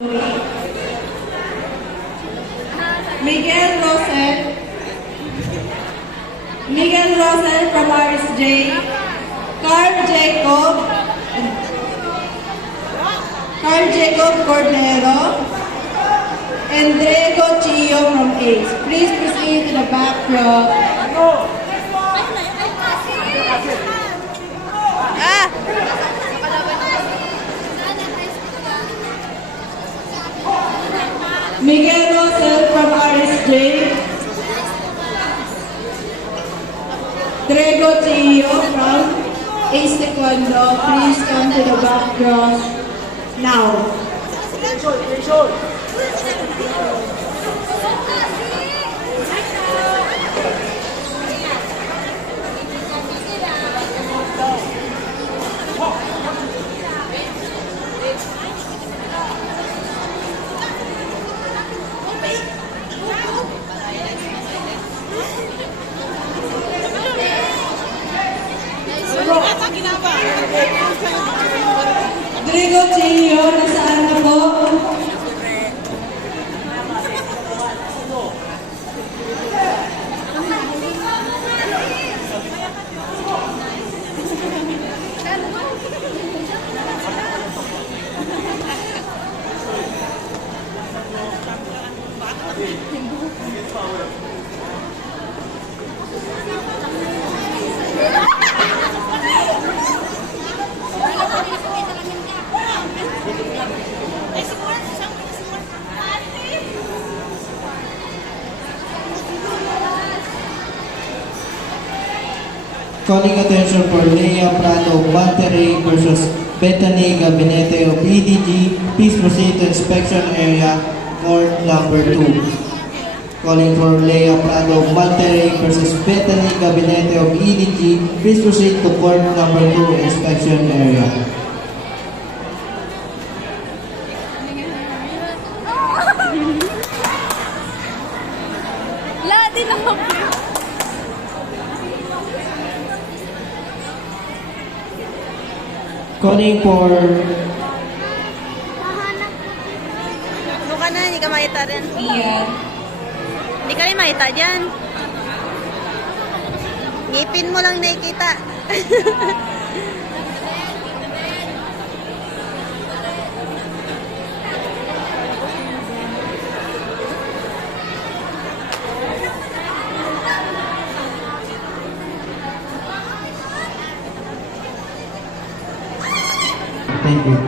Miguel Rosel from RSJ, Carl Jacob Cordero, and Diego Chio from ACE. Please proceed to the back row. Miguel Rosel from RSJ, Diego Chio from ACE Taekwondo. Please come to the back row now. Diego Chio, nasaan na po? Calling attention for Lea Prado Monterrey versus Bethany Gabinete of EDG. Please proceed to inspection area, court number 2. Calling for Lea Prado Monterrey versus Bethany Gabinete of EDG. Please proceed to court number 2, inspection area. Ladi lang ako. Calling for Ano ka na, hindi ka makita rin. Iyan. Hindi ka rin makita dyan. Ngipin mo lang nakikita. Thank you.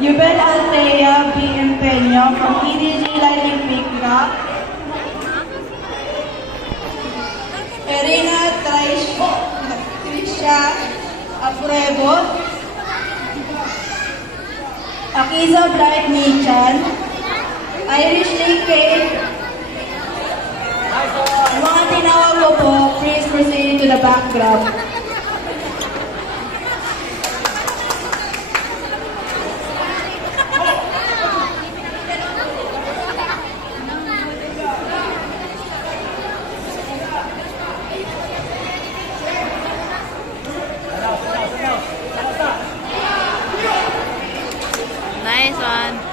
Yubel Altea B. Empeño from EDG Lighting Pickup. Erina Trisha Apruebo, Akiza Bright Michan, Irish Lee Kate. Mga tinawag ko po, please proceed to the background. Nice one.